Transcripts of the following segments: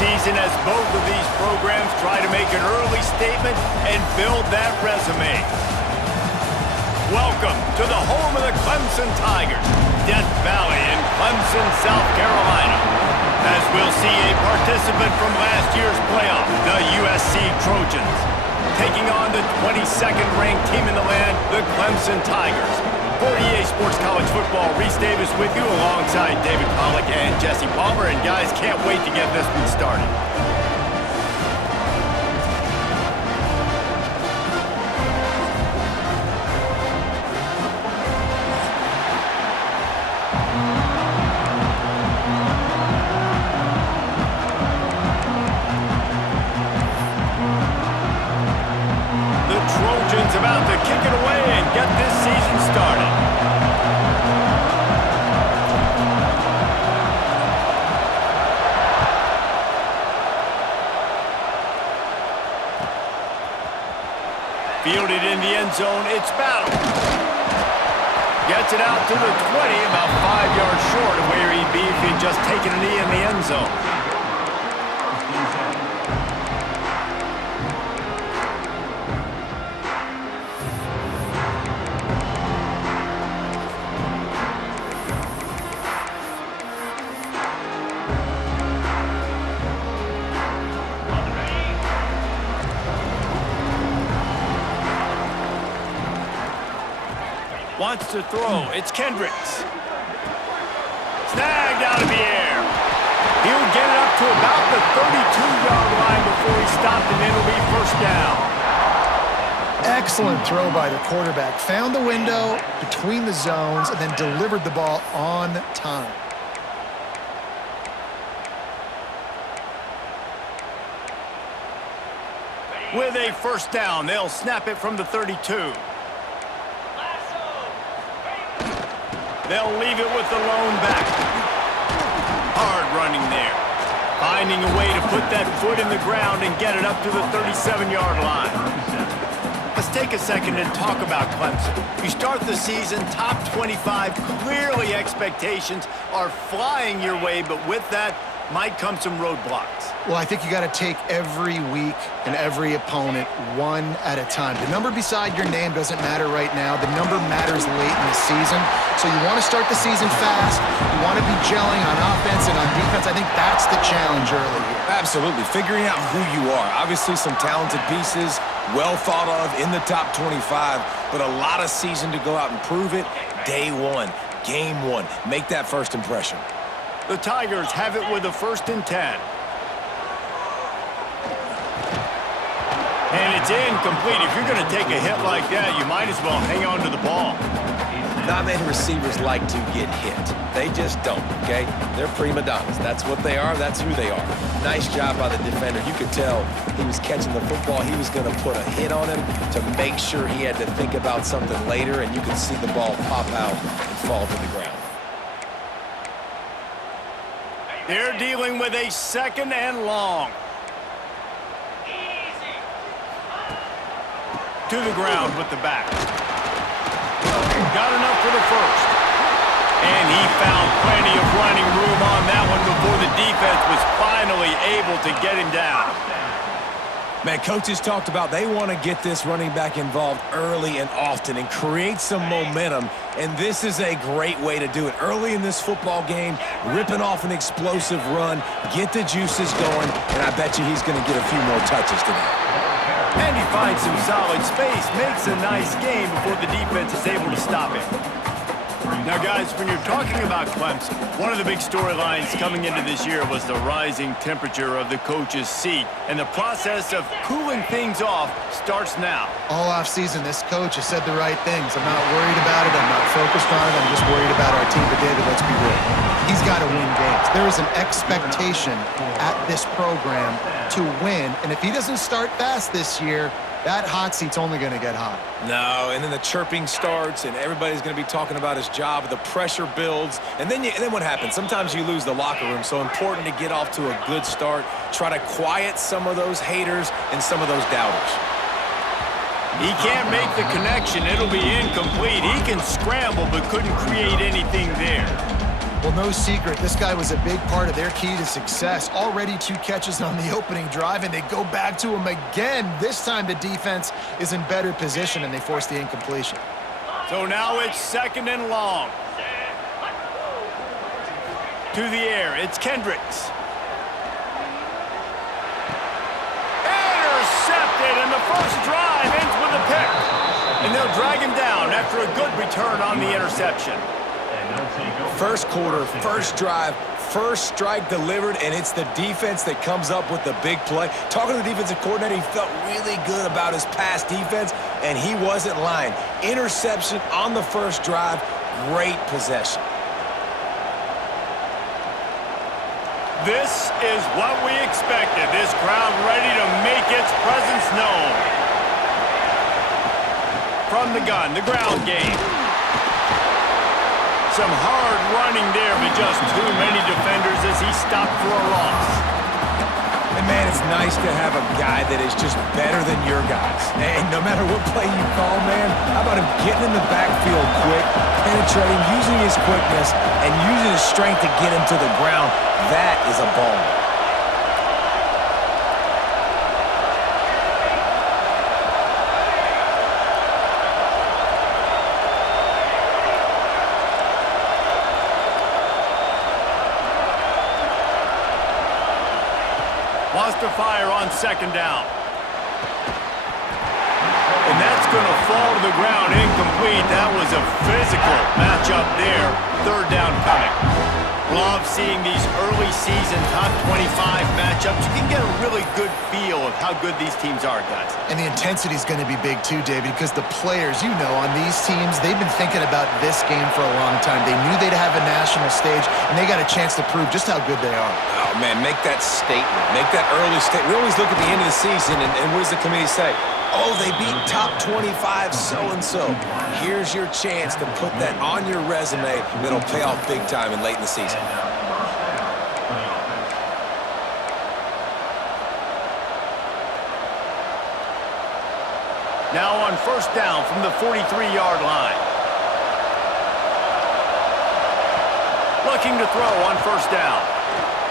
season as both of these programs try to make an early statement and build that resume. Welcome to the home of the Clemson Tigers, Death Valley in Clemson, South Carolina. As we'll see a participant from last year's playoff, the USC Trojans, taking on the 22nd ranked team in the land, the Clemson Tigers. For EA Sports College Football, Reese Davis with you alongside David Pollack and Jesse Palmer. And guys, can't wait to get this one started. The Trojans about to kick it away and get this season started. Fielded in the end zone, it's Battle. Gets it out to the 20, about 5 yards short of where he'd be if he'd just taken a knee in the end zone. Wants to throw. It's Kendricks. Snagged out of the air. He'll get it up to about the 32-yard line before he stopped, and it'll be first down. Excellent throw by the quarterback. Found the window between the zones and then delivered the ball on time. With a first down, they'll snap it from the 32. They'll leave it with the lone back. Hard running there. Finding a way to put that foot in the ground and get it up to the 37-yard line. Let's take a second and talk about Clemson. You start the season top 25. Clearly expectations are flying your way, but with that might come some roadblocks. Well, I think you got to take every week and every opponent one at a time. The number beside your name doesn't matter right now. The number matters late in the season. So you want to start the season fast. You want to be gelling on offense and on defense. I think that's the challenge early here. Absolutely. Figuring out who you are. Obviously some talented pieces, well thought of in the top 25, but a lot of season to go out and prove it. Day one, game one. Make that first impression. The Tigers have it with a 1st and 10. And it's incomplete. If you're going to take a hit like that, you might as well hang on to the ball. Not many receivers like to get hit. They just don't, okay? They're prima donnas. That's what they are. That's who they are. Nice job by the defender. You could tell he was catching the football. He was going to put a hit on him to make sure he had to think about something later, and you could see the ball pop out and fall to the ground. They're dealing with a 2nd and long. To the ground with the back. Got enough for the first. And he found plenty of running room on that one before the defense was finally able to get him down. Man, coaches talked about they want to get this running back involved early and often and create some momentum, and this is a great way to do it. Early in this football game, ripping off an explosive run, get the juices going, and I bet you he's going to get a few more touches today. And he finds some solid space, makes a nice game before the defense is able to stop him. Now, guys, when you're talking about Clemson, one of the big storylines coming into this year was the rising temperature of the coach's seat, and the process of cooling things off starts now. All offseason, this coach has said the right things. I'm not worried about it. I'm not focused on it. I'm just worried about our team. But, David, let's be real. He's got to win games. There is an expectation at this program to win, and if he doesn't start fast this year, that hot seat's only going to get hot. No, and then the chirping starts, and everybody's going to be talking about his job. The pressure builds, and then what happens? Sometimes you lose the locker room, so important to get off to a good start. Try to quiet some of those haters and some of those doubters. He can't make the connection. It'll be incomplete. He can scramble, but couldn't create anything there. Well, no secret, this guy was a big part of their key to success. Already 2 catches on the opening drive, and they go back to him again. This time the defense is in better position, and they force the incompletion. So now it's 2nd and long. To the air, it's Kendricks. Intercepted, and the first drive ends with a pick. And they'll drag him down after a good return on the interception. First quarter, first drive, first strike delivered, and it's the defense that comes up with the big play. Talking to the defensive coordinator, he felt really good about his pass defense, and he wasn't lying. Interception on the first drive, great possession. This is what we expected. This crowd ready to make its presence known. From the gun, the ground game. Some hard running there, but just too many defenders as he stopped for a loss. And, man, it's nice to have a guy that is just better than your guys. And no matter what play you call, man, how about him getting in the backfield quick, penetrating, using his quickness, and using his strength to get him to the ground. That is a ball. Wants to fire on 2nd down. And that's going to fall to the ground incomplete. That was a physical matchup there. 3rd down coming. Love seeing these early season top 25 matchups. You can get a really good feel of how good these teams are, guys. And the intensity is going to be big too, David, because the players, you know, on these teams, they've been thinking about this game for a long time. They knew they'd have a national stage, and they got a chance to prove just how good they are. Oh, man, make that statement. Make that early statement. We always look at the end of the season, and what does the committee say? Oh, they beat top 25 so-and-so. Here's your chance to put that on your resume that'll pay off big time and late in the season. Now on 1st down from the 43-yard line. Looking to throw on 1st down.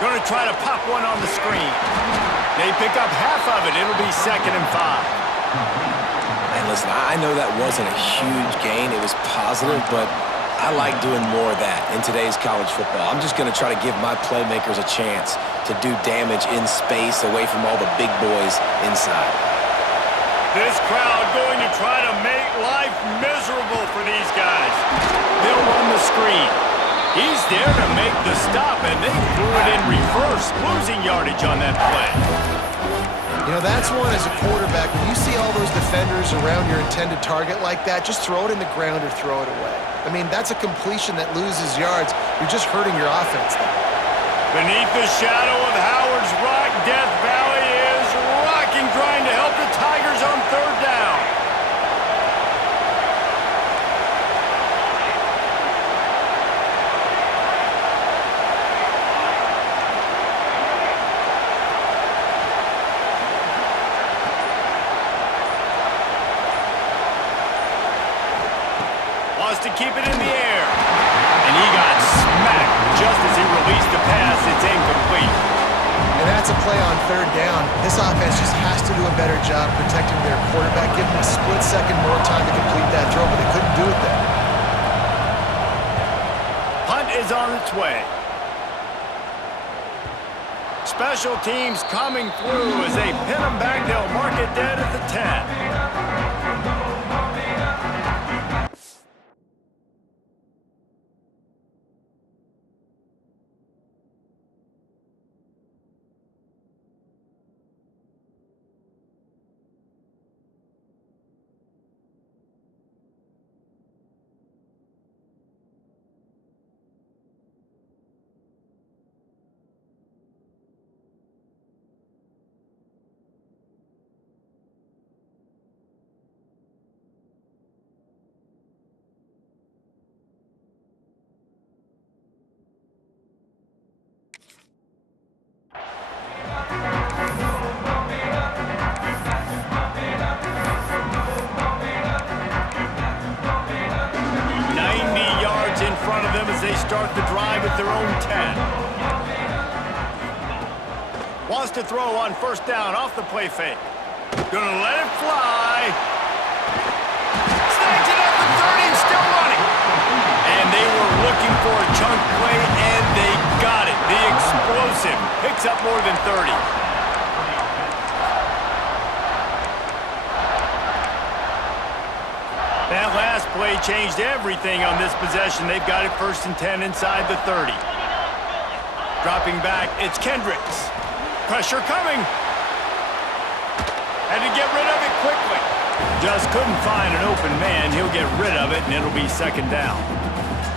Going to try to pop one on the screen. They pick up half of it. It'll be 2nd and 5. And listen, I know that wasn't a huge gain. It was positive, but I like doing more of that in today's college football. I'm just going to try to give my playmakers a chance to do damage in space away from all the big boys inside. This crowd going to try to make life miserable for these guys. They'll run the screen. He's there to make the stop, and they threw it in reverse, losing yardage on that play. You know, that's one as a quarterback. When you see all those defenders around your intended target like that, just throw it in the ground or throw it away. I mean, that's a completion that loses yards. You're just hurting your offense there. Beneath the shadow of Howard's Rock, Death Valley is rocking, trying to help the Tigers on 3rd down. To keep it in the air. And he got smacked just as he released the pass. It's incomplete. And that's a play on 3rd down. This offense just has to do a better job protecting their quarterback, give him a split second more time to complete that throw, but they couldn't do it there. Punt is on its way. Special teams coming through as they pin him back. They'll mark it dead at the 10. start the drive at their own 10. Wants to throw on first down off the play fake. Gonna let it fly. Snags it at the 30, still running. And they were looking for a chunk play, and they got it. The explosive picks up more than 30. That last play changed everything on this possession. They've got it 1st and 10 inside the 30. Dropping back, it's Kendricks. Pressure coming. Had to get rid of it quickly. Just couldn't find an open man. He'll get rid of it, and it'll be 2nd down.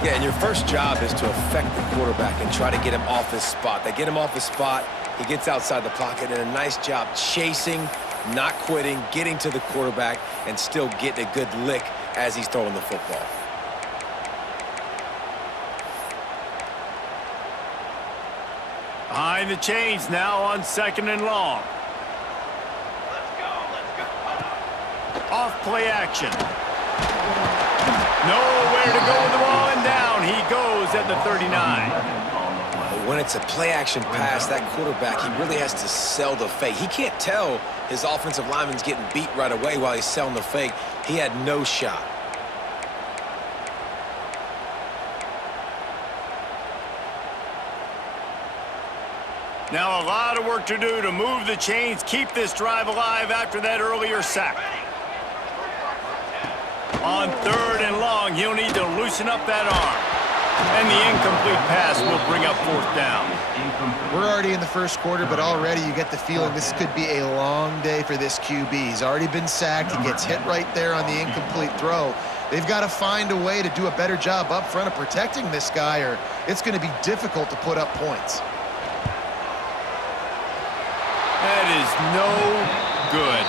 Yeah, and your first job is to affect the quarterback and try to get him off his spot. They get him off his spot. He gets outside the pocket, and a nice job chasing, not quitting, getting to the quarterback, and still getting a good lick as he's throwing the football. Behind the chains now on 2nd and long. Off play action. Nowhere to go with the ball, and down he goes at the 39. But when it's a play action pass, that quarterback, he really has to sell the fake. He can't tell his offensive lineman's getting beat right away while he's selling the fake. He had no shot. Now a lot of work to do to move the chains, keep this drive alive after that earlier sack. On 3rd and long, he'll need to loosen up that arm. And the incomplete pass will bring up 4th down. We're already in the 1st quarter, but already you get the feeling this could be a long day for this QB. He's already been sacked. He gets hit right there on the incomplete throw. They've got to find a way to do a better job up front of protecting this guy, or it's going to be difficult to put up points. That is no good.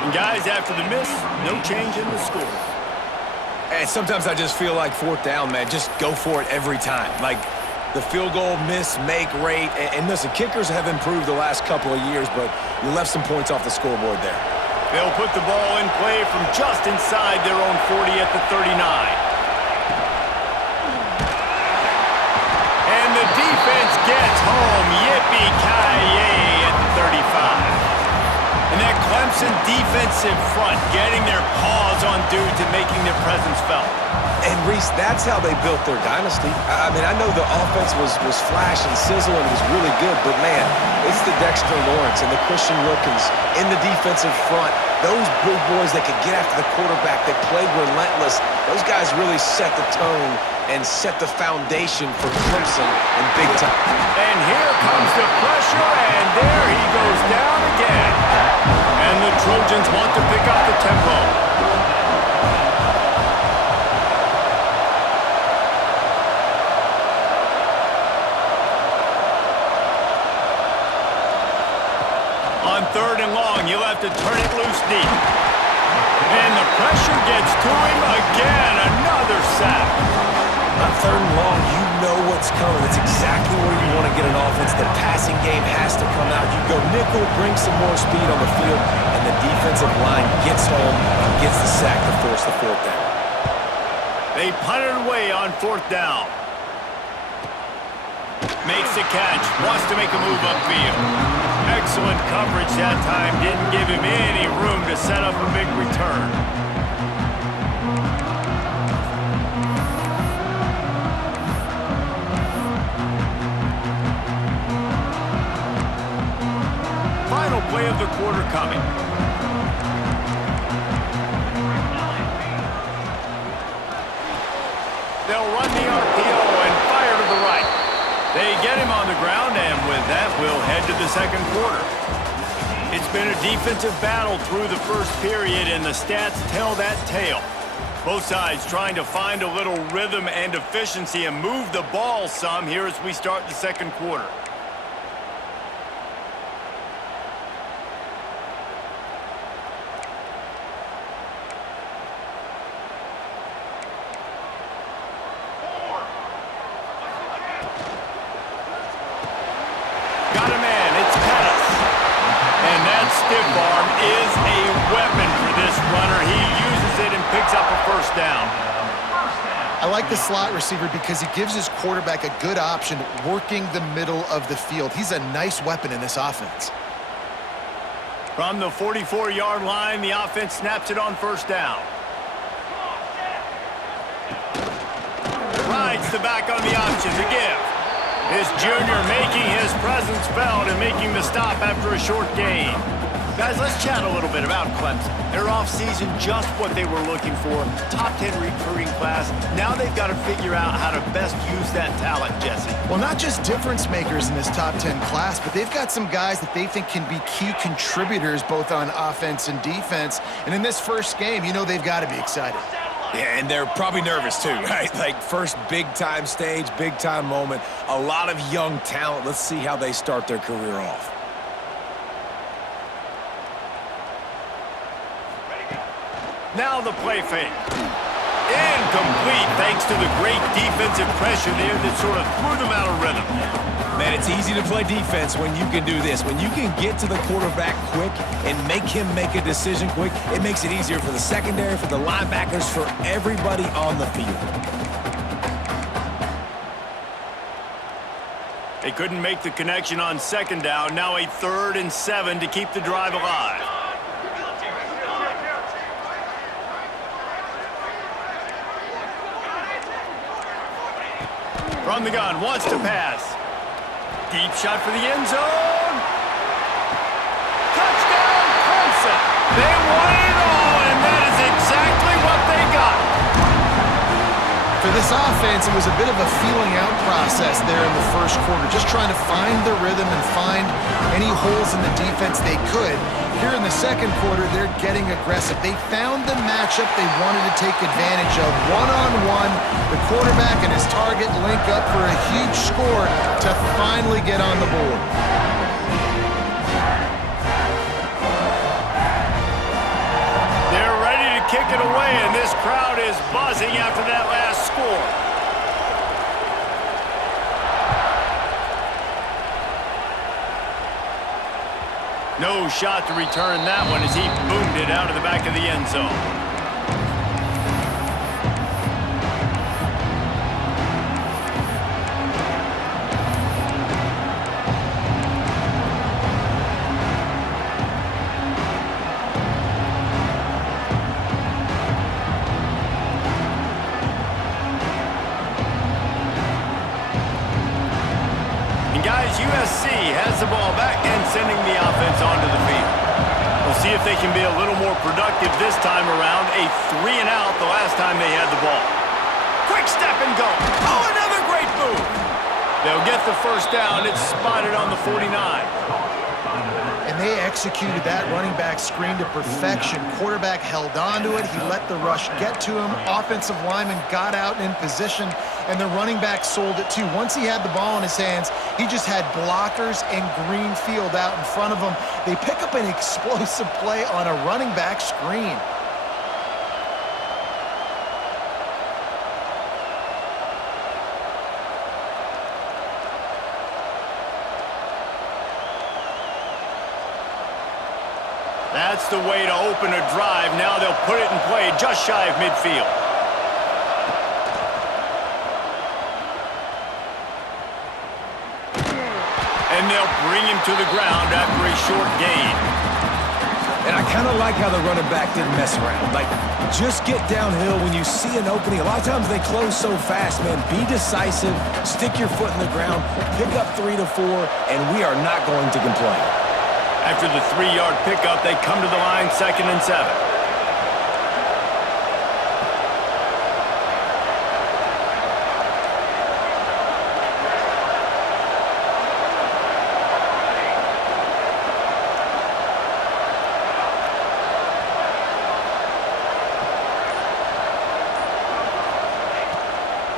And guys, after the miss, no change in the score. And sometimes I just feel like 4th down, man. Just go for it every time. Like the field goal miss, make rate. And listen, kickers have improved the last couple of years, but you left some points off the scoreboard there. They'll put the ball in play from just inside their own 40 at the 39. And the defense gets home. Yippee-ki-yay at the 35. And that Clemson defensive front getting their paws on dudes and making their presence felt. And Reese, that's how they built their dynasty. I mean, I know the offense was flash and sizzle and was really good, but man, it's the Dexter Lawrence and the Christian Wilkins in the defensive front. Those big boys that could get after the quarterback, that played relentless. Those guys really set the tone and set the foundation for Clemson in big time. And here comes the pressure, and there he goes down again. And the Trojans want to pick up the tempo. On 3rd and long, you'll have to turn it loose deep. And the pressure gets to him again. Another sack. On 3rd and long, you know what's coming. It's exactly where you want to get an offense. The passing game has to come out. You go nickel, bring some more speed on the field, and the defensive line gets home and gets the sack to force the 4th down. They punt it away on 4th down. Makes the catch, wants to make a move upfield. Excellent coverage that time, didn't give him any room to set up a big return. Final play of the quarter coming. They'll run the RPO and fire to the right. They get him on the ground, and with that, we'll head to the 2nd quarter. It's been a defensive battle through the 1st period, and the stats tell that tale. Both sides trying to find a little rhythm and efficiency and move the ball some here as we start the 2nd quarter. Got a man, it's Pettis. And that stiff arm is a weapon for this runner. He uses it and picks up a 1st down. I I like the slot receiver because he gives his quarterback a good option working the middle of the field. He's a nice weapon in this offense. From the 44-yard line, the offense snaps it on first down. Rides the back on the option to give. His junior making his presence felt and making the stop after a short gain. Guys, let's chat a little bit about Clemson. Their offseason, just what they were looking for. Top 10 recruiting class. Now they've got to figure out how to best use that talent, Jesse. Well, not just difference makers in this top 10 class, but they've got some guys that they think can be key contributors both on offense and defense. And in this first game, you know they've got to be excited. Yeah, and they're probably nervous too, right? Like first big-time stage, big-time moment. A lot of young talent. Let's see how they start their career off. Now the play fake. Incomplete thanks to the great defensive pressure there that sort of threw them out of rhythm. Man, it's easy to play defense when you can do this. When you can get to the quarterback quick and make him make a decision quick, it makes it easier for the secondary, for the linebackers, for everybody on the field. They couldn't make the connection on second down. Now a 3rd and 7 to keep the drive alive. From the gun, wants to pass. Deep shot for the end zone. Touchdown, Clemson. They won it all, and that is exactly what they got. For this offense, it was a bit of a feeling out process there in the first quarter, just trying to find the rhythm and find any holes in the defense they could. Here in the second quarter, they're getting aggressive. They found the matchup they wanted to take advantage of. One-on-one, the quarterback and his target link up for a huge score to finally get on the board. They're ready to kick it away, and this crowd is buzzing after that last score. No shot to return that one as he boomed it out of the back of the end zone. Guys, USC has the ball back and sending the offense onto the field. We'll see if they can be a little more productive this time around. A 3-and-out the last time they had the ball. Quick step and go. Oh, another great move. They'll get the first down. It's spotted on the 49. And they executed that running back screen to perfection. Quarterback held on to it. He let the rush get to him. Offensive lineman got out in position, and the running back sold it too. Once he had the ball in his hands, he just had blockers and green field out in front of him. They pick up an explosive play on a running back screen. That's the way to open a drive. Now they'll put it in play just shy of midfield. And they'll bring him to the ground after a short gain. And I kind of like how the running back didn't mess around. Like, just get downhill when you see an opening. A lot of times they close so fast, man. Be decisive, stick your foot in the ground, pick up 3 to 4, and we are not going to complain. After the 3-yard pickup, they come to the line, 2nd and 7.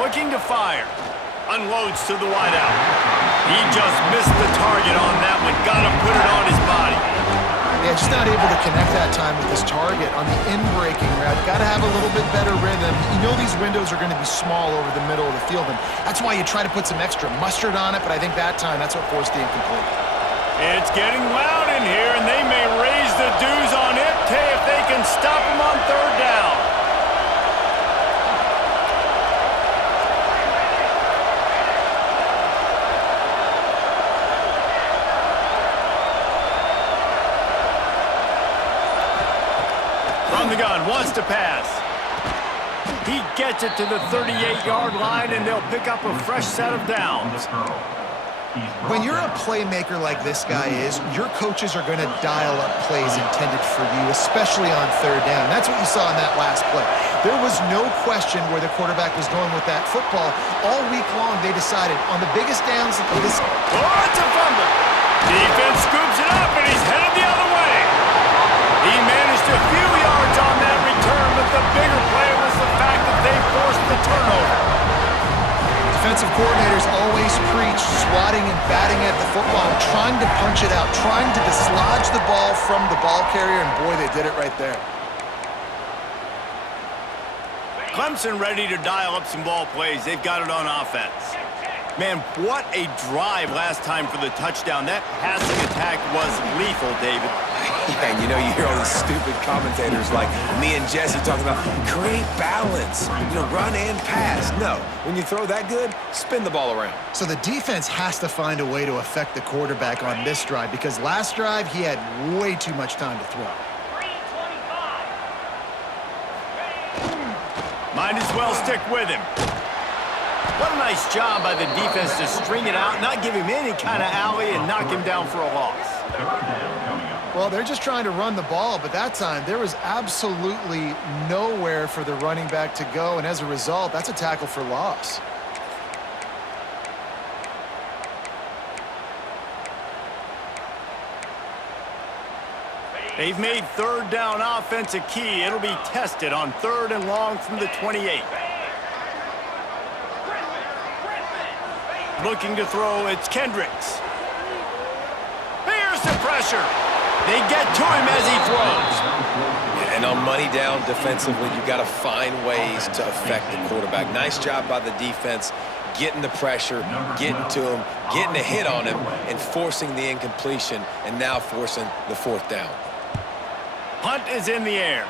Looking to fire. Unloads to the wideout. He just missed the target on that one. Got to put it on his body. Yeah, just not able to connect that time with his target on the in-breaking route. Got to have a little bit better rhythm. You know these windows are going to be small over the middle of the field, and that's why you try to put some extra mustard on it, but I think that time that's what forced the incomplete. It's getting loud in here, and they may raise the dues on it if they can stop him on 3rd down. shotgun, wants to pass. He gets it to the 38-yard line, and they'll pick up a fresh set of downs. When you're a playmaker like this guy is, your coaches are going to dial up plays intended for you, especially on third down. That's what you saw in that last play. There was no question where the quarterback was going with that football. All week long, they decided on the biggest downs of this. Oh, it's a fumble. Defense scoops it up, and he's headed the other way. He managed a few yards on that return, but the bigger play was the fact that they forced the turnover. Defensive coordinators always preach swatting and batting at the football, trying to punch it out, trying to dislodge the ball from the ball carrier, and boy, they did it right there. Clemson ready to dial up some ball plays. They've got it on offense. Man, what a drive last time for the touchdown. That passing attack was lethal, David. Yeah, and you know, you hear all these stupid commentators like me and Jesse talking about create balance, run and pass. No, when you throw that good, spin the ball around. So the defense has to find a way to affect the quarterback on this drive because last drive he had way too much time to throw. Might as well stick with him. What a nice job by the defense to string it out, not give him any kind of alley, and knock him down for a loss. Well, they're just trying to run the ball, but that time there was absolutely nowhere for the running back to go, and as a result, that's a tackle for loss. They've made third down offense a key. It'll be tested on 3rd and long from the 28. Looking to throw, it's Kendricks. Here's the pressure. They get to him as he throws. Yeah, and on money down defensively, you've got to find ways to affect the quarterback. Nice job by the defense, getting the pressure, getting to him, getting a hit on him, and forcing the incompletion, and now forcing the 4th down. Punt is in the air.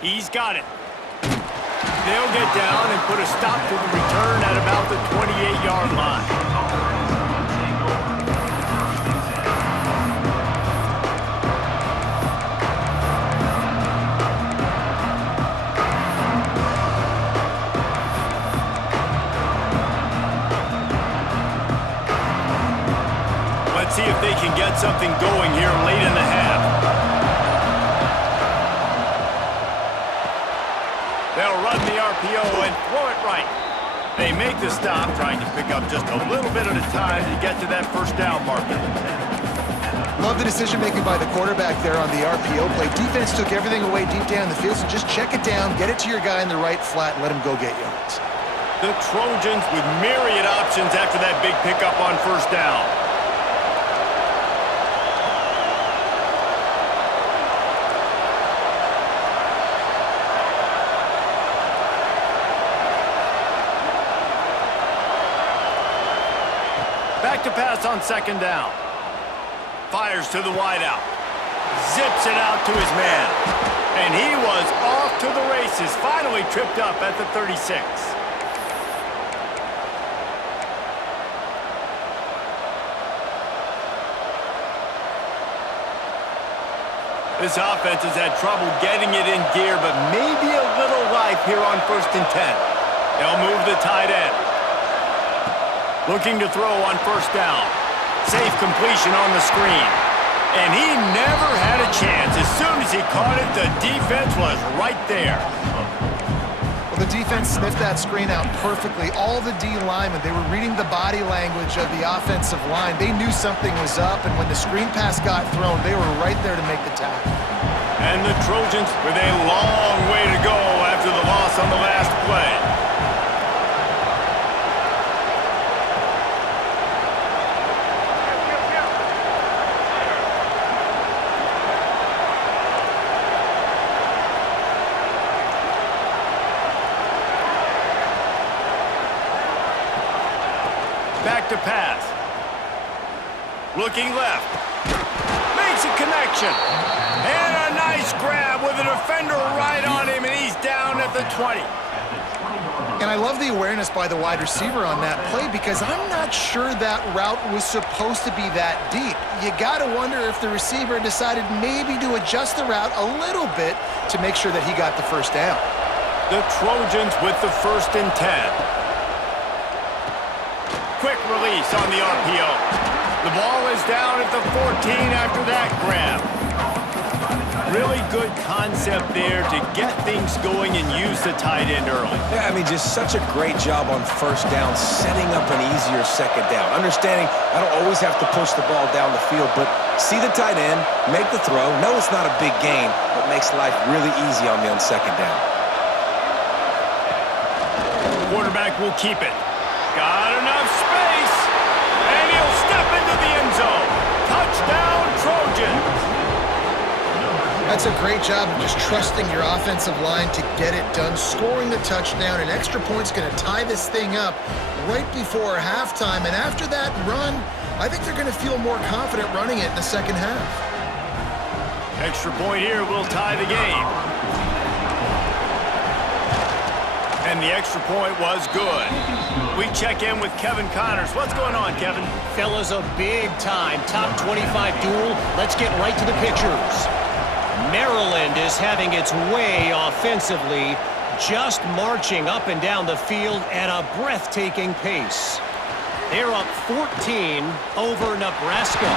He's got it. They'll get down and put a stop to the return at about the 28-yard line. Let's see if they can get something going here late in the half. They'll run the RPO and throw it right. They make the stop, trying to pick up just a little bit at a time to get to that first down marker. Love the decision-making by the quarterback there on the RPO play. Defense took everything away deep down the field, so just check it down, get it to your guy in the right flat, and let him go get yards. The Trojans with myriad options after that big pickup on first down. Back to pass on 2nd down. Fires to the wideout. Zips it out to his man. And he was off to the races. Finally tripped up at the 36. This offense has had trouble getting it in gear, but maybe a little life here on 1st and 10. They'll move the tight end. Looking to throw on 1st down. Safe completion on the screen. And he never had a chance. As soon as he caught it, the defense was right there. Well, the defense sniffed that screen out perfectly. All the D linemen, they were reading the body language of the offensive line. They knew something was up, and when the screen pass got thrown, they were right there to make the tackle. And the Trojans with a long way to go after the loss on the last play. Back to pass. Looking left. Makes a connection. And a nice grab with a defender right on him, and he's down at the 20. And I love the awareness by the wide receiver on that play because I'm not sure that route was supposed to be that deep. You got to wonder if the receiver decided maybe to adjust the route a little bit to make sure that he got the first down. The Trojans with the 1st and 10. Quick release on the RPO. The ball is down at the 14 after that grab. Really good concept there to get things going and use the tight end early. Yeah, I mean, just such a great job on 1st down, setting up an easier 2nd down. Understanding I don't always have to push the ball down the field, but see the tight end, make the throw. No, it's not a big gain, but makes life really easy on me on 2nd down. Quarterback will keep it. Got enough space, and he'll step into the end zone. Touchdown, Trojans. That's a great job of just trusting your offensive line to get it done, scoring the touchdown. An extra point's going to tie this thing up right before halftime. And after that run, I think they're going to feel more confident running it in the second half. Extra point here will tie the game. And the extra point was good. We check in with Kevin Connors. What's going on, Kevin? Fellas, a big-time top 25 duel. Let's get right to the pictures. Maryland is having its way offensively, just marching up and down the field at a breathtaking pace. They're up 14 over Nebraska.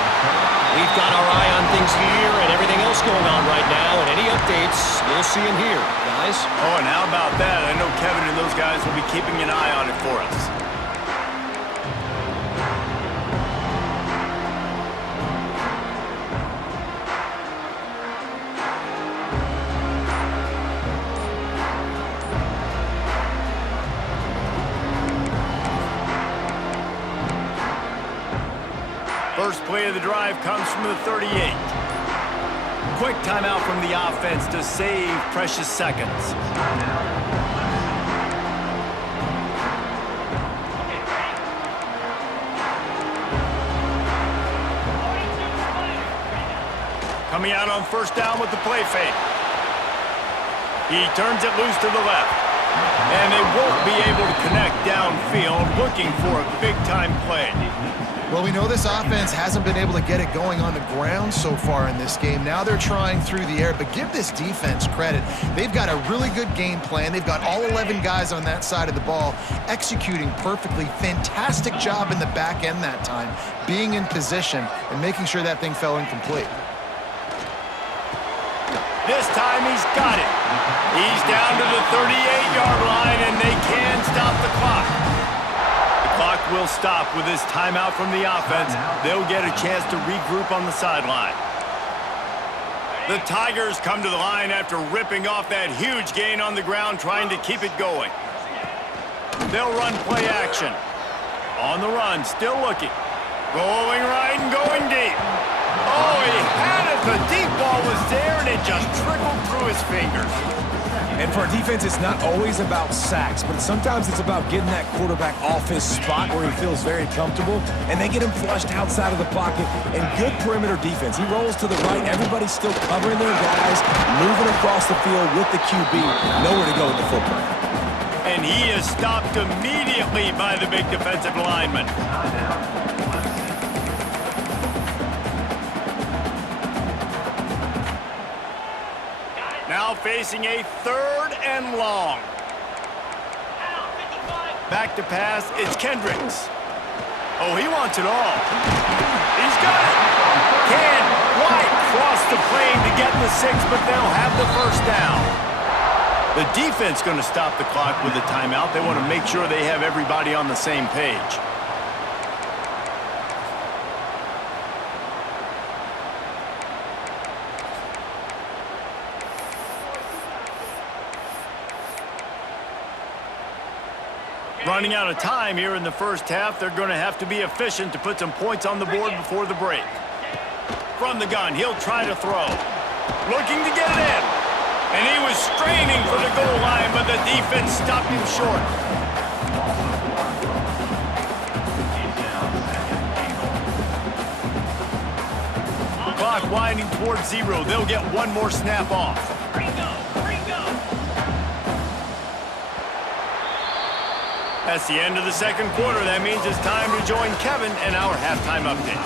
We've got our eye on things here and everything else going on right now, and any updates, you'll see them here, guys. Oh, and how about that? I know Kevin and those guys will be keeping an eye on it for us. First play of the drive comes from the 38. Quick timeout from the offense to save precious seconds. Coming out on 1st down with the play fake. He turns it loose to the left. And they won't be able to connect downfield, looking for a big-time play. Well, we know this offense hasn't been able to get it going on the ground so far in this game. Now they're trying through the air, but give this defense credit. They've got a really good game plan. They've got all 11 guys on that side of the ball executing perfectly. Fantastic job in the back end that time, being in position and making sure that thing fell incomplete. This time he's got it. He's down to the 38-yard line, and they can stop the clock. The clock will stop with this timeout from the offense. They'll get a chance to regroup on the sideline. The Tigers come to the line after ripping off that huge gain on the ground, trying to keep it going. They'll run play action. On the run, still looking. Going right and going deep. Oh, he had it. The deep ball was there, and it just trickled through his fingers. And for a defense, it's not always about sacks, but sometimes it's about getting that quarterback off his spot where he feels very comfortable, and they get him flushed outside of the pocket. And good perimeter defense. He rolls to the right. Everybody's still covering their guys, moving across the field with the QB. Nowhere to go with the football. And he is stopped immediately by the big defensive lineman. Now facing a 3rd and long. Back to pass, it's Kendricks. Oh, he wants it all. He's got it. Can't quite cross the plane to get the 6, but they'll have the 1st down. The defense going to stop the clock with a timeout. They want to make sure they have everybody on the same page. Running out of time here in the 1st half. They're going to have to be efficient to put some points on the board before the break. From the gun, he'll try to throw. Looking to get it in. And he was straining for the goal line, but the defense stopped him short. Clock winding towards 0. They'll get one more snap off. That's the end of the second quarter. That means it's time to join Kevin and our halftime update.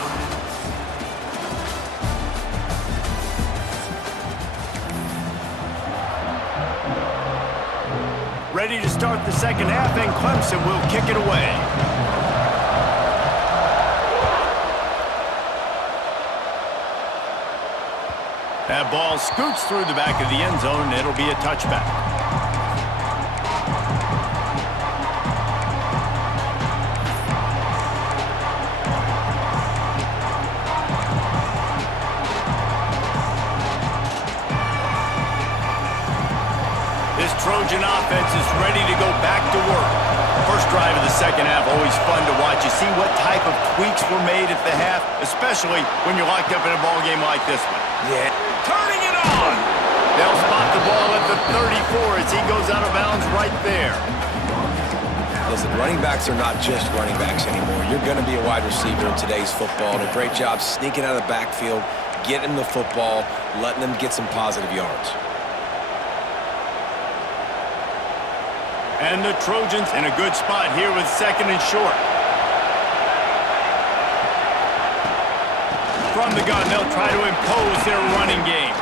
Ready to start the second half, and Clemson will kick it away. That ball scoots through the back of the end zone, and it'll be a touchback. Trojan offense is ready to go back to work. First drive of the second half, always fun to watch. You see what type of tweaks were made at the half, especially when you're locked up in a ball game like this one. Yeah. Turning it on! They'll spot the ball at the 34 as he goes out of bounds right there. Listen, running backs are not just running backs anymore. You're going to be a wide receiver in today's football. And a great job sneaking out of the backfield, getting the football, letting them get some positive yards. And the Trojans in a good spot here with second and short. From the gun, they'll try to impose their running game.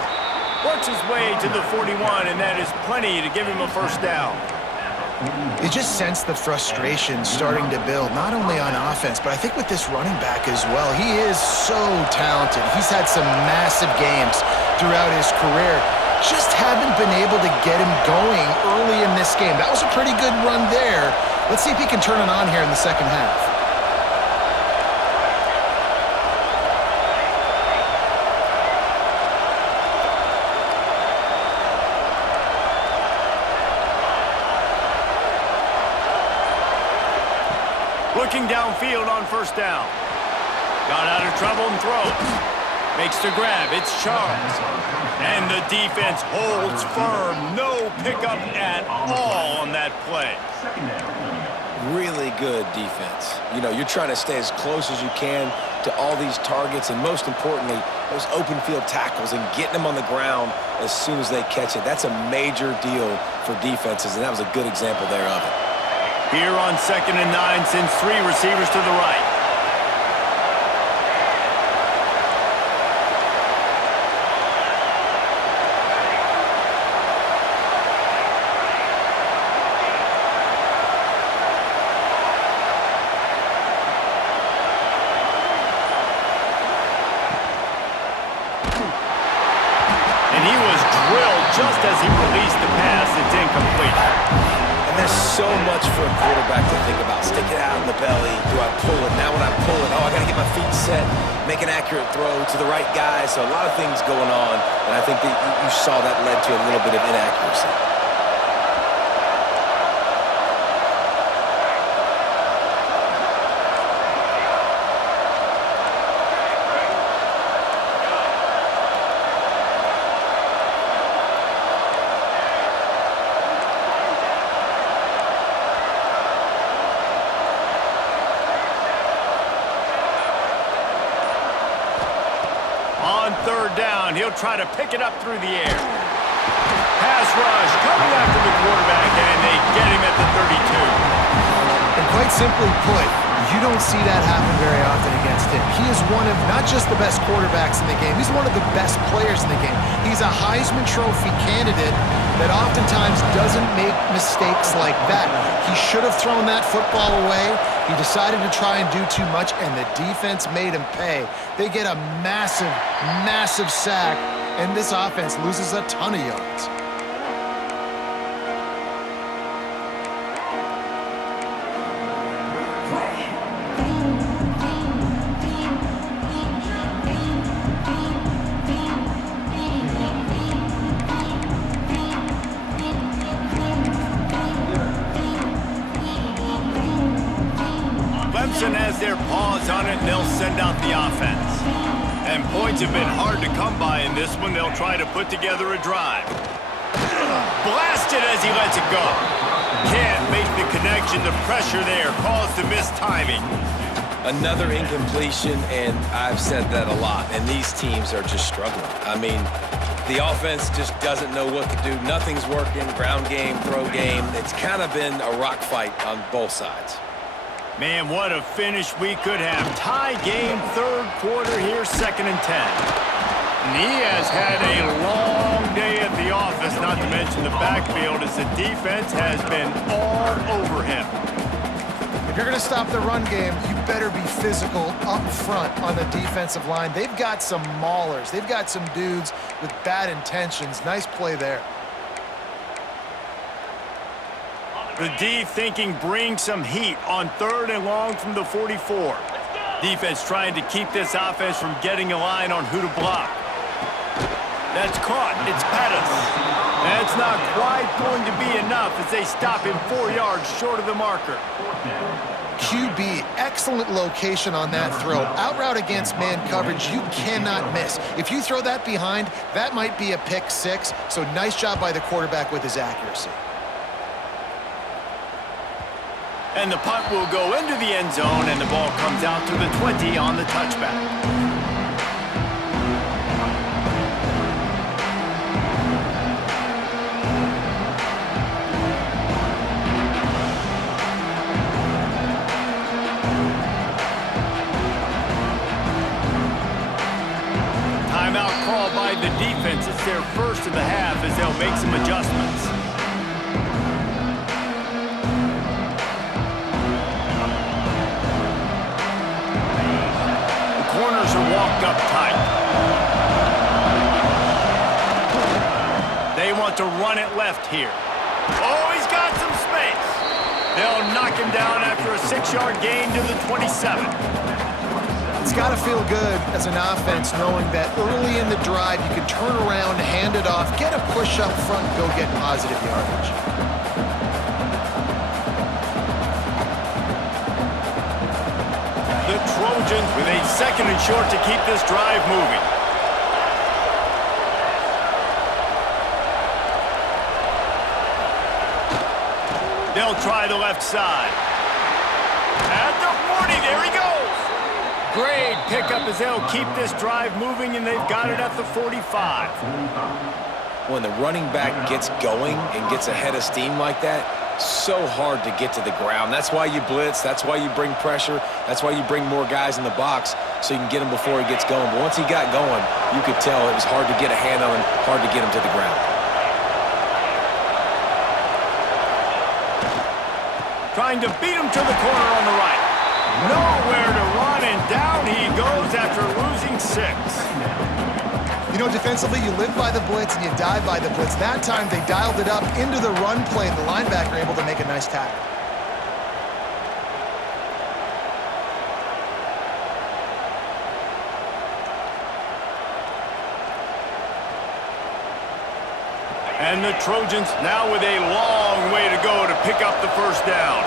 Works his way to the 41, and that is plenty to give him a first down. You just sense the frustration starting to build, not only on offense, but I think with this running back as well. He is so talented. He's had some massive games throughout his career. Just haven't been able to get him going early in this game. That was a pretty good run there. Let's see if he can turn it on here in the second half. Looking downfield on first down. Got out of trouble and throws. Makes the grab. It's Charles. And the defense holds firm. No pickup at all on that play. Really good defense. You know, you're trying to stay as close as you can to all these targets, and most importantly, those open field tackles and getting them on the ground as soon as they catch it. That's a major deal for defenses, and that was a good example there of it. Here on 2nd and 9, sends three receivers to the right. Just as he released the pass, it's incomplete. And there's so much for a quarterback to think about. Stick it out in the belly. Do I pull it? Now when I pull it, oh, I got to get my feet set, make an accurate throw to the right guy. So a lot of things going on, and I think that you saw that led to a little bit of inaccuracy. On third down, he'll try to pick it up through the air. Pass rush coming after the quarterback, and they get him at the 32. And quite simply put, you don't see that happen very often against him. He is one of not just the best quarterbacks in the game, he's one of the best players in the game. He's a Heisman Trophy candidate that oftentimes doesn't make mistakes like that. He should have thrown that football away. He decided to try and do too much, and the defense made him pay. They get a massive, massive sack, and this offense loses a ton of yards. Clemson has their paws on it, and they'll send out the offense. And points have been hard to come by in this one. They'll try to put together a drive. Blasted as he lets it go. Can't make the connection. The pressure there caused the missed timing. Another incompletion, and I've said that a lot, and these teams are just struggling. I mean, The offense just doesn't know what to do. Nothing's working. Ground game, throw game. It's kind of been a rock fight on both sides. Man, what a finish we could have. Tie game, third quarter here, 2nd and 10. And he has had a long day at the office, not to mention the backfield, as the defense has been all over him. If you're going to stop the run game, you better be physical up front on the defensive line. They've got some maulers. They've got some dudes with bad intentions. Nice play there. The D thinking bring some heat on 3rd and long from the 44. Defense trying to keep this offense from getting a line on who to block. That's caught. It's Pettis. That's not quite going to be enough as they stop him 4 yards short of the marker. QB, excellent location on that throw. Out route against man coverage, you cannot miss. If you throw that behind, that might be a pick 6. So nice job by the quarterback with his accuracy. And the punt will go into the end zone, and the ball comes out to the 20 on the touchback. Timeout call by the defense. It's their first of the half as they'll make some adjustments. The corners are walked up tight. They want to run it left here. Oh, he's got some space. They'll knock him down after a 6-yard gain to the 27. It's got to feel good as an offense knowing that early in the drive you can turn around, hand it off, get a push up front, go get positive yardage. The Trojans with a 2nd and short to keep this drive moving. They'll try the left side. At the 40, there he goes. Great pickup as they'll keep this drive moving, and they've got it at the 45. When the running back gets going and gets ahead of steam like that, so hard to get to the ground. That's why you blitz. That's why you bring pressure. That's why you bring more guys in the box so you can get him before he gets going. But once he got going, you could tell it was hard to get a hand on him, hard to get him to the ground. Trying to beat him to the corner on the right. Nowhere to run, and down he goes after losing 6. You know, defensively, you live by the blitz and you die by the blitz. That time, they dialed it up into the run play, and the linebacker able to make a nice tackle. And the Trojans now with a long way to go to pick up the first down.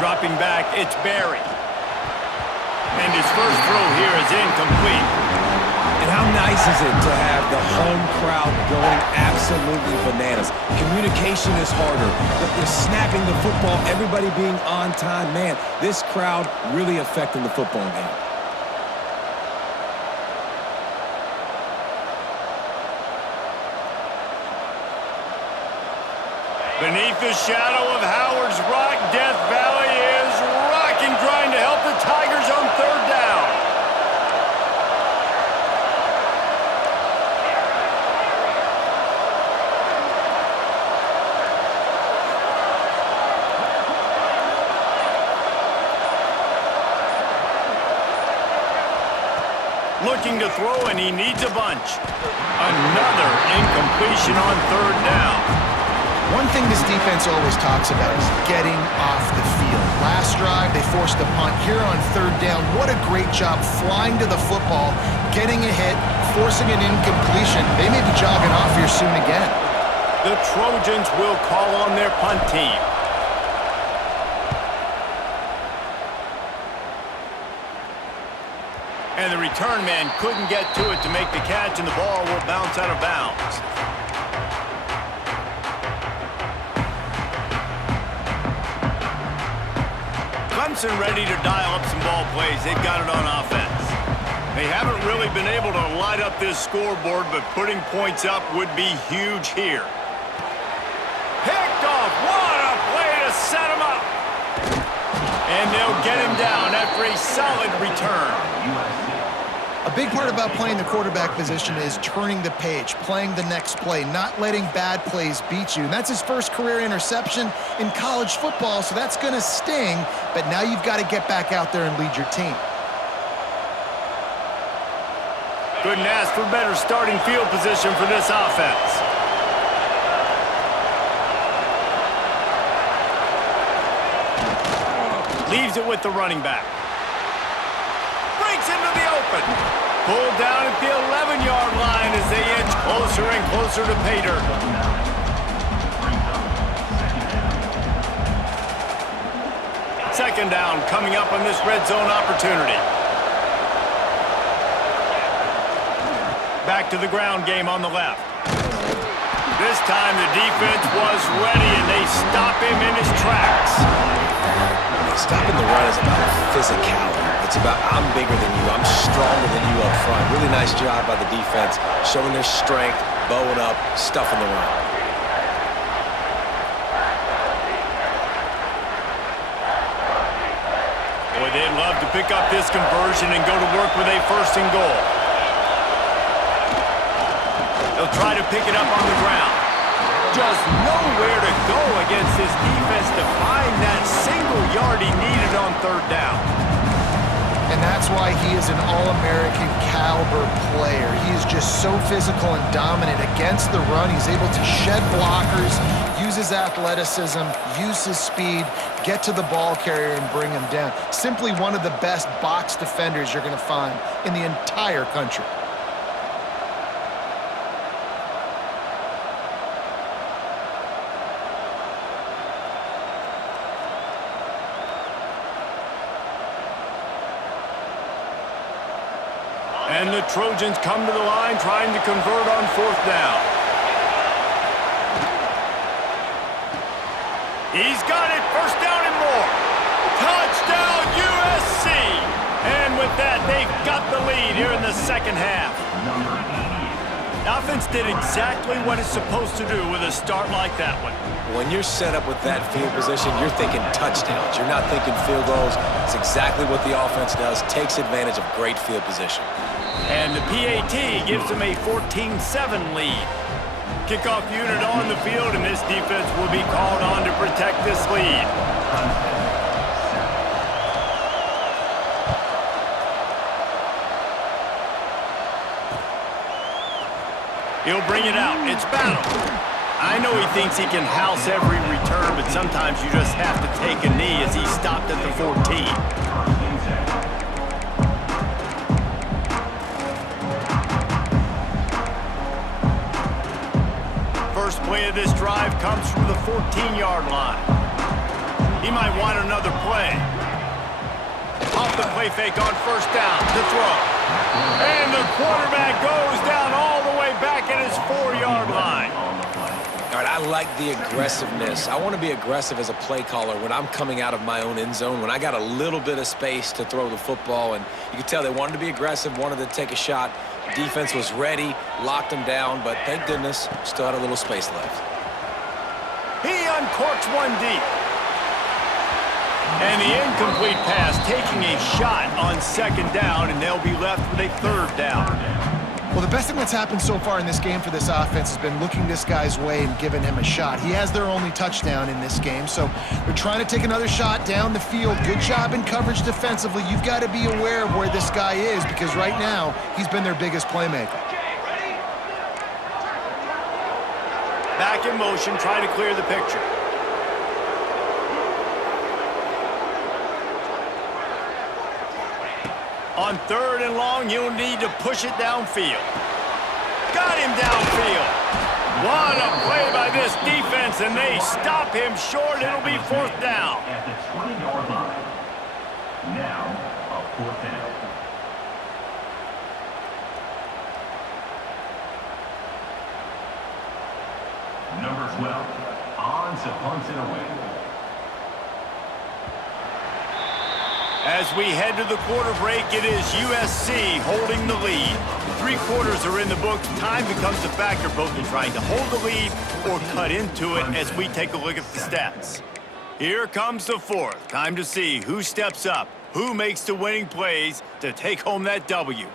Dropping back, it's Barry. And his first throw here is incomplete. And how nice is it to have the home crowd going absolutely bananas? Communication is harder, but they're snapping the football, everybody being on time. Man, this crowd really affecting the football game. Beneath the shadow of Howard's Rock, Death Valley is rocking, trying to help the Tigers on 3rd down. Looking to throw, and he needs a bunch. Another incompletion on 3rd down. One thing this defense always talks about is getting off the field. Last drive, they forced a punt. Here on 3rd down, what a great job flying to the football, getting a hit, forcing an incompletion. They may be jogging off here soon again. The Trojans will call on their punt team. And the return man couldn't get to it to make the catch, and the ball will bounce out of bounds. Clemson ready to dial up some ball plays. They've got it on offense. They haven't really been able to light up this scoreboard, but putting points up would be huge here. Picked off. What a play to set him up. And they'll get him down after a solid return. A big part about playing the quarterback position is turning the page, playing the next play, not letting bad plays beat you. And that's his first career interception in college football, so that's going to sting. But now you've got to get back out there and lead your team. Couldn't ask for better starting field position for this offense. Leaves it with the running back. Breaks into the open. Pulled down at the 11-yard line as they inch closer and closer to pay dirt. Second down coming up on this red zone opportunity. Back to the ground game on the left. This time the defense was ready and they stop him in his tracks. Stopping the run is about physicality. It's about I'm bigger than you, I'm stronger than you up front. Really nice job by the defense, showing their strength, bowing up, stuffing the run. Boy, they'd love to pick up this conversion and go to work with a first and goal. They'll try to pick it up on the ground. Just nowhere to go against this defense to find that single yard he needed on third down. And that's why he is an All-American caliber player. He is just so physical and dominant against the run. He's able to shed blockers, use his athleticism, use his speed, get to the ball carrier and bring him down. Simply one of the best box defenders you're going to find in the entire country. And the Trojans come to the line trying to convert on fourth down. He's got it, first down and more. Touchdown USC! And with that, they've got the lead here in the second half. The offense did exactly what it's supposed to do with a start like that one. When you're set up with that field position, you're thinking touchdowns. You're not thinking field goals. It's exactly what the offense does, takes advantage of great field position. And the PAT gives them a 14-7 lead. Kickoff unit on the field, and this defense will be called on to protect this lead. He'll bring it out. It's battle. I know he thinks he can house every return, but sometimes you just have to take a knee as he stopped at the 14. First play of this drive comes from the 14-yard line. He might want another play. Off the play fake on first down to throw. And the quarterback goes down all the way back at his 4-yard line. All right, I like the aggressiveness. I want to be aggressive as a play caller when I'm coming out of my own end zone, when I got a little bit of space to throw the football, and you can tell they wanted to be aggressive, wanted to take a shot. Defense was ready, locked them down, but thank goodness, still had a little space left. He uncorks one deep. And the incomplete pass taking a shot on second down, and they'll be left with a third down. Well, the best thing that's happened so far in this game for this offense has been looking this guy's way and giving him a shot. He has their only touchdown in this game, so they're trying to take another shot down the field. Good job in coverage defensively. You've got to be aware of where this guy is because right now he's been their biggest playmaker. Back in motion, trying to clear the picture. On third and long, you'll need to push it downfield. Got him downfield. What a play by this defense, and they stop him short. It'll be fourth down. At the 20-yard line. Now, a fourth down. Number 12, on to punt it away. As we head to the quarter break, it is USC holding the lead. 3 quarters are in the books. Time becomes a factor both in trying to hold the lead or cut into it as we take a look at the stats. Here comes the 4th. Time to see who steps up, who makes the winning plays to take home that W.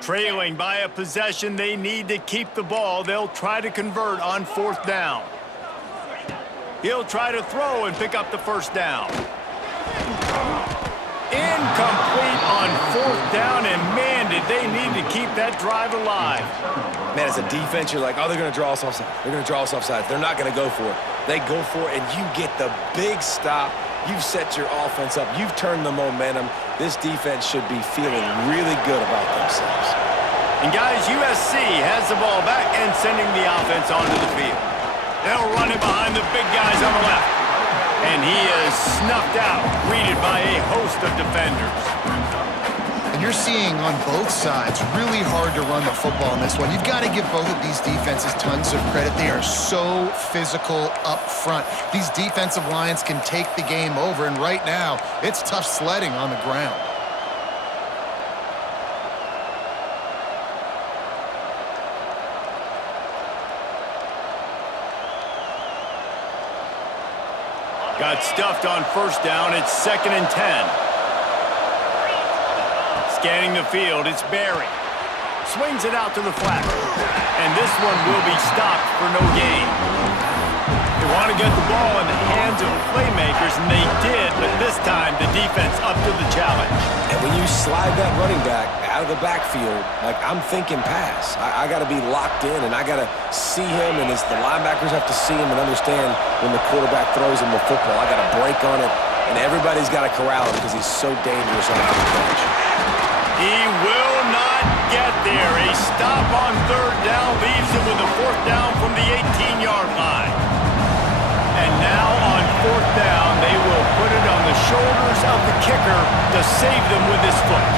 Trailing by a possession, they need to keep the ball. They'll try to convert on 4th down. He'll try to throw and pick up the 1st down. Incomplete on 4th down, and man, did they need to keep that drive alive. Man, as a defense, you're like, oh, they're going to draw us offside. They're going to draw us offside. They're not going to go for it. They go for it, and you get the big stop. You've set your offense up. You've turned the momentum. This defense should be feeling really good about themselves. And guys, USC has the ball back and sending the offense onto the field. They'll run it behind the big guys on the left. And he is snuffed out, greeted by a host of defenders. And you're seeing on both sides really hard to run the football in this one. You've got to give both of these defenses tons of credit. They are so physical up front. These defensive lines can take the game over, and right now, it's tough sledding on the ground. Got stuffed on 1st down. It's 2nd and 10. Scanning the field, it's Barry. Swings it out to the flat. And this one will be stopped for no gain. They want to get the ball in the hands of playmakers, and they did, but this time the defense up to the challenge. And when you slide that running back out of the backfield, like I'm thinking pass. I got to be locked in, and I got to see him, and as the linebackers have to see him and understand when the quarterback throws him the football. I got to break on it, and everybody's got to corral him because he's so dangerous on the catch. He will not get there. A stop on 3rd down leaves him with a 4th down from the 18-yard line. And now on 4th down, they will put it on the shoulders of the kicker to save them with his foot.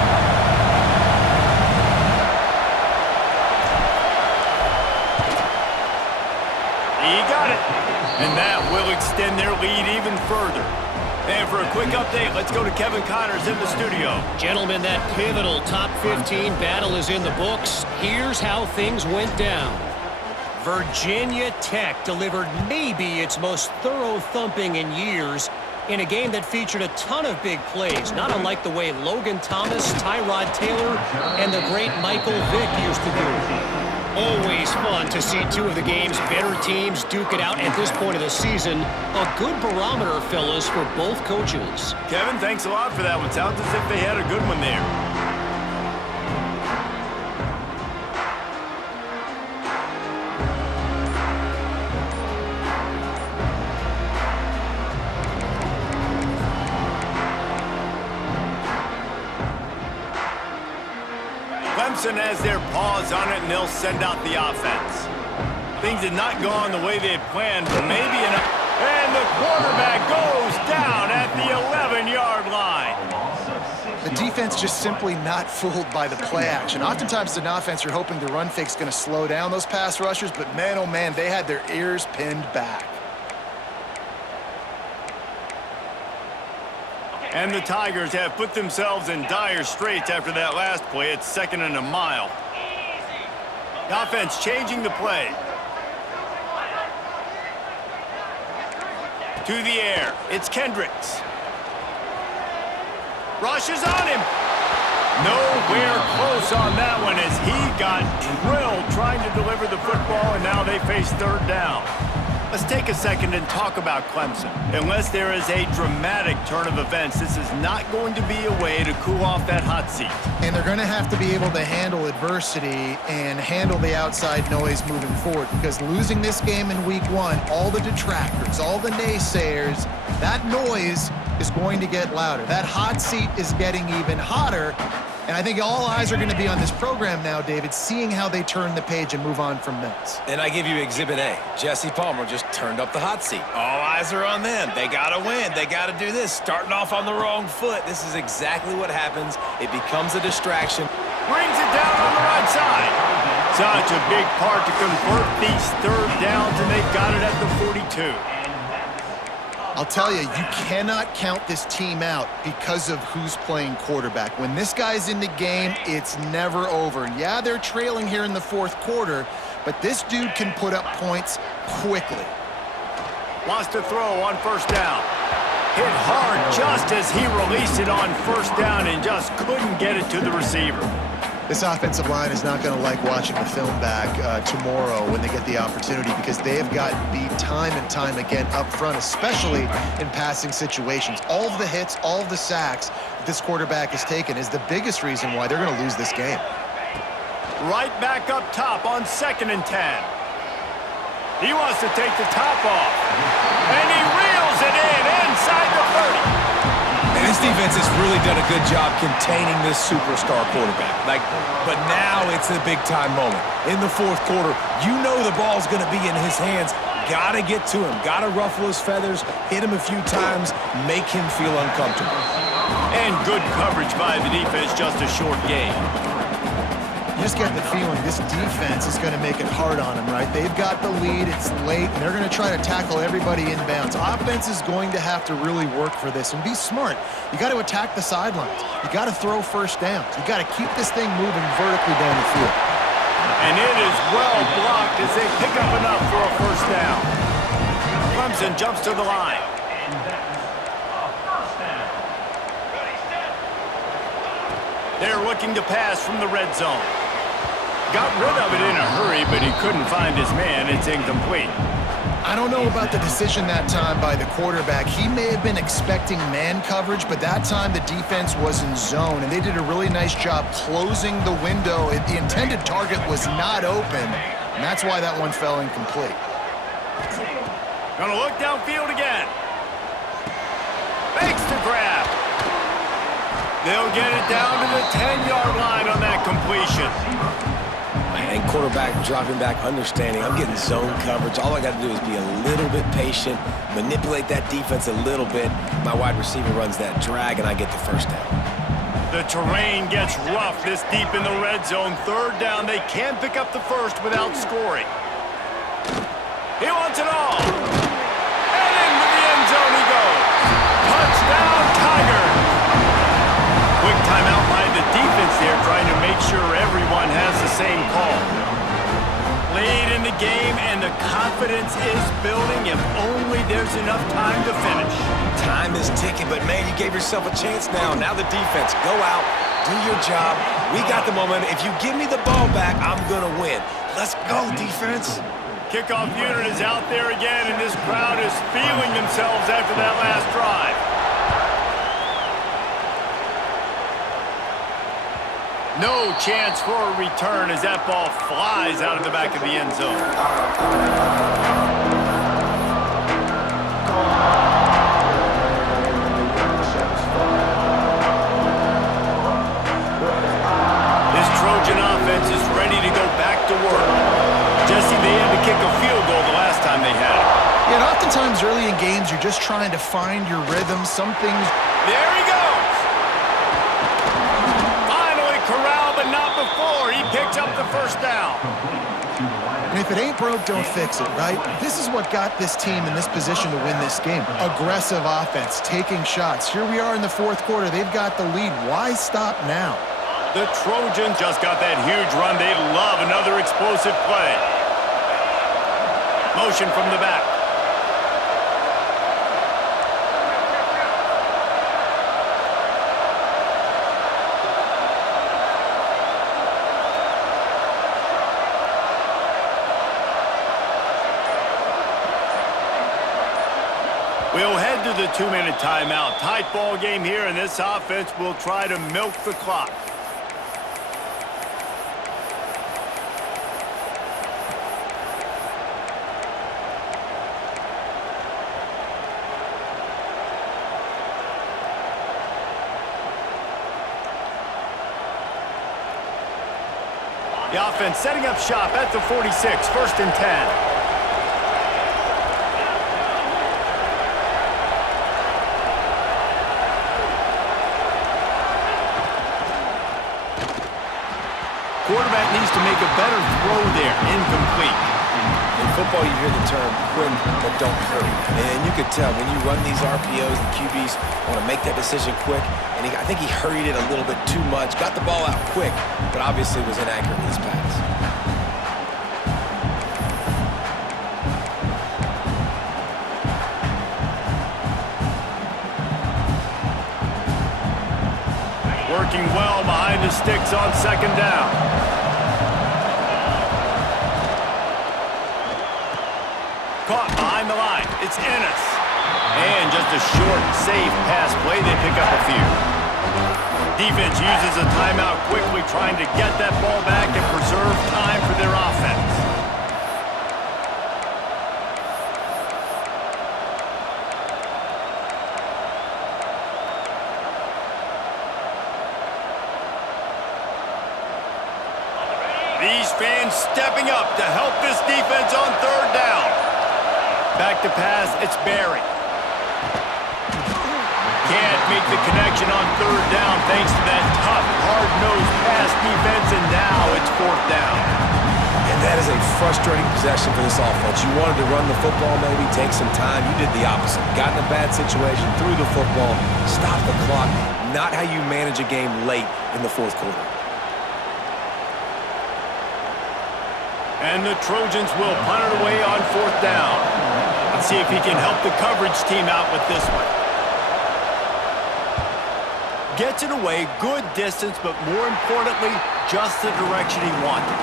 He got it. And that will extend their lead even further. And for a quick update, let's go to Kevin Connors in the studio. Gentlemen, that pivotal top 15 battle is in the books. Here's how things went down. Virginia Tech delivered maybe its most thorough thumping in years in a game that featured a ton of big plays, not unlike the way Logan Thomas, Tyrod Taylor, and the great Michael Vick used to do. Always fun to see 2 of the game's better teams duke it out at this point of the season. A good barometer, fellas, for both coaches. Kevin, thanks a lot for that one. Sounds as if they had a good one there. Clemson has their paws on it, and they'll send out the offense. Things had not gone the way they had planned, but maybe enough. And the quarterback goes down at the 11-yard line. The defense just simply not fooled by the play action. Oftentimes, an offense, you're hoping the run fake's going to slow down those pass rushers, but man, oh man, they had their ears pinned back. And the Tigers have put themselves in dire straits after that last play. It's 2nd and a mile. The offense changing the play. To the air. It's Kendricks. Rushes on him. Nowhere close on that one as he got drilled trying to deliver the football, and now they face 3rd down. Let's take a second and talk about Clemson. Unless there is a dramatic turn of events, this is not going to be a way to cool off that hot seat. And they're going to have to be able to handle adversity and handle the outside noise moving forward, because losing this game in week 1, all the detractors, all the naysayers, that noise is going to get louder. That hot seat is getting even hotter, And I think all eyes are going to be on this program now, David, seeing how they turn the page and move on from Mills. And I give you Exhibit A. Jesse Palmer just turned up the hot seat. All eyes are on them. They got to win. They got to do this. Starting off on the wrong foot. This is exactly what happens. It becomes a distraction. Brings it down on the right side. Such a big part to convert these third downs, and they've got it at the 42. I'll tell you, you cannot count this team out because of who's playing quarterback. When this guy's in the game, it's never over. And yeah, they're trailing here in the fourth quarter, but this dude can put up points quickly. Wants to throw on first down. Hit hard just as he released it on first down and just couldn't get it to the receiver. This offensive line is not going to like watching the film back tomorrow when they get the opportunity, because they have gotten beat time and time again up front, especially in passing situations. All of the hits, all of the sacks that this quarterback has taken is the biggest reason why they're going to lose this game. Right back up top on 2nd and 10. He wants to take the top off. And he reels it in inside the 30. And this defense has really done a good job containing this superstar quarterback. But now it's a big-time moment. In the fourth quarter, you know the ball's going to be in his hands. Got to get to him. Got to ruffle his feathers, hit him a few times, make him feel uncomfortable. And good coverage by the defense, just a short game. You just get the feeling this defense is going to make it hard on them, right? They've got the lead, it's late, and they're going to try to tackle everybody inbounds. Offense is going to have to really work for this and be smart. You got to attack the sidelines. You got to throw first downs. You got to keep this thing moving vertically down the field. And it is well blocked as they pick up enough for a first down. Clemson jumps to the line. They're looking to pass from the red zone. Got rid of it in a hurry, but he couldn't find his man. It's incomplete. I don't know about the decision that time by the quarterback. He may have been expecting man coverage, but that time the defense was in zone, and they did a really nice job closing the window. The intended target was not open, and that's why that one fell incomplete. Gonna look downfield again. Fakes the grab. They'll get it down to the 10-yard line on that completion. And quarterback dropping back, understanding I'm getting zone coverage. All I got to do is be a little bit patient, manipulate that defense a little bit. My wide receiver runs that drag, and I get the first down. The terrain gets rough this deep in the red zone. Third down, they can't pick up the first without scoring. He wants it all. And into the end zone he goes. Touchdown, Tigers. Quick timeout by the defense there, trying to make sure everyone has the same call. Late in the game, and the confidence is building. If only there's enough time to finish. Time is ticking, but man, you gave yourself a chance now. Now the defense, go out, do your job. We got the momentum. If you give me the ball back, I'm gonna win. Let's go, defense. Kickoff unit is out there again, and this crowd is feeling themselves after that last drive. No chance for a return as that ball flies out of the back of the end zone. This Trojan offense is ready to go back to work. Jesse, they had to kick a field goal the last time they had it. Yeah, and oftentimes early in games, you're just trying to find your rhythm. Some things... There he goes! Corral, but not before. He picks up the first down. And if it ain't broke, don't fix it, right? This is what got this team in this position to win this game. Aggressive offense, taking shots. Here we are in the fourth quarter. They've got the lead. Why stop now? The Trojans just got that huge run. They love another explosive play. Motion from the back. We'll head to the 2-minute timeout. Tight ball game here, and this offense will try to milk the clock. The offense setting up shop at the 46, 1st and 10. Quarterback needs to make a better throw there. Incomplete. In football, you hear the term quick, but don't hurry. And you could tell when you run these RPOs, the QBs want to make that decision quick. And I think he hurried it a little bit too much. Got the ball out quick, but obviously was inaccurate with his pass. Working well behind the sticks on 2nd down. Caught behind the line. It's Ennis. And just a short, safe pass play. They pick up a few. Defense uses a timeout quickly, trying to get that ball back and preserve time for their offense. These fans stepping up to help this defense on 3rd down. Back to pass, it's Barry. Can't make the connection on 3rd down thanks to that tough, hard-nosed pass defense, and now it's 4th down. And that is a frustrating possession for this offense. You wanted to run the football, maybe take some time. You did the opposite. Got in a bad situation, threw the football, stopped the clock. Not how you manage a game late in the 4th quarter. And the Trojans will punt it away on 4th down. Let's see if he can help the coverage team out with this one. Gets it away, good distance, but more importantly, just the direction he wanted.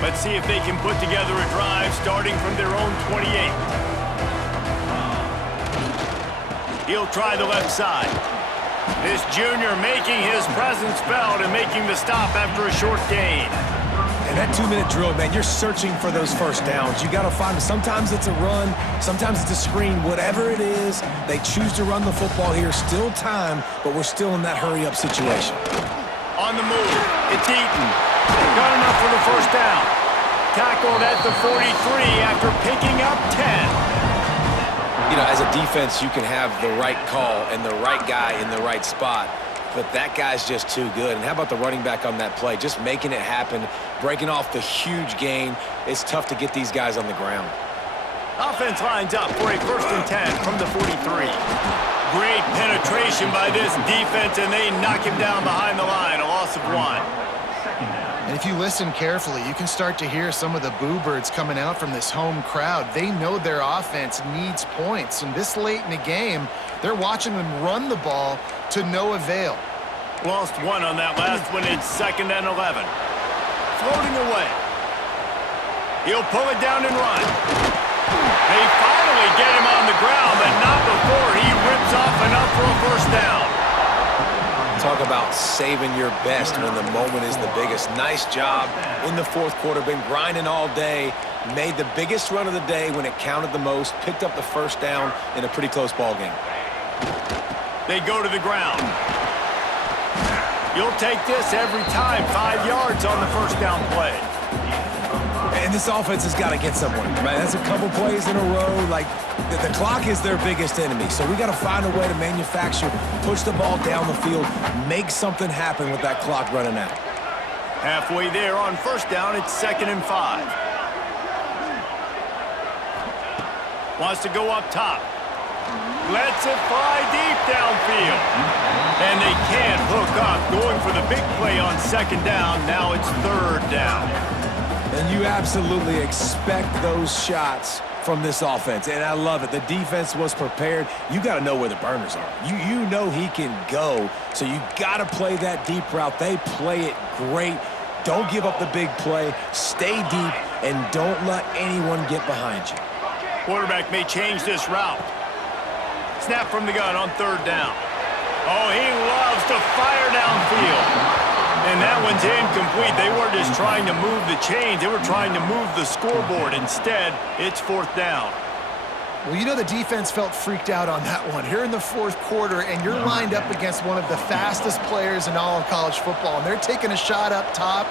Let's see if they can put together a drive starting from their own 28. He'll try the left side. This junior making his presence felt and making the stop after a short gain. And that 2-minute drill, man, you're searching for those 1st downs. You got to find, sometimes it's a run, sometimes it's a screen, whatever it is, they choose to run the football here. Still time, but we're still in that hurry-up situation. On the move, it's Eaton. Got enough for the 1st down. Tackled at the 43 after picking up 10. You know, as a defense, you can have the right call and the right guy in the right spot, but that guy's just too good. And how about the running back on that play? Just making it happen, breaking off the huge gain. It's tough to get these guys on the ground. Offense lines up for a 1st and 10 from the 43. Great penetration by this defense, and they knock him down behind the line, a loss of 1. And if you listen carefully, you can start to hear some of the boo birds coming out from this home crowd. They know their offense needs points, and this late in the game, they're watching them run the ball to no avail. Lost 1 on that last one. It's 2nd and 11. Floating away. He'll pull it down and run. They finally get him on the ground, but not before he rips off enough for a 1st down. Talk about saving your best when the moment is the biggest. Nice job in the 4th quarter. Been grinding all day. Made the biggest run of the day when it counted the most. Picked up the 1st down in a pretty close ball game. They go to the ground. You'll take this every time. 5 yards on the 1st down play. And this offense has got to get somewhere, right? That's a couple plays in a row. Like, the clock is their biggest enemy. So we got to find a way to manufacture, push the ball down the field, make something happen with that clock running out. Halfway there on 1st down, it's 2nd and 5. Wants to go up top. Lets it fly deep downfield. And they can't hook up. Going for the big play on 2nd down. Now it's 3rd down. And you absolutely expect those shots from this offense, and I love it. The defense was prepared. You got to know where the burners are. You know he can go, so you got to play that deep route. They play it great. Don't give up the big play. Stay deep, and don't let anyone get behind you. Quarterback may change this route. Snap from the gun on 3rd down. Oh, he loves to fire downfield. And that one's incomplete. They weren't just trying to move the chains. They were trying to move the scoreboard. Instead, it's 4th down. Well, you know the defense felt freaked out on that one. Here in the 4th quarter, and you're lined up against one of the fastest players in all of college football, and they're taking a shot up top.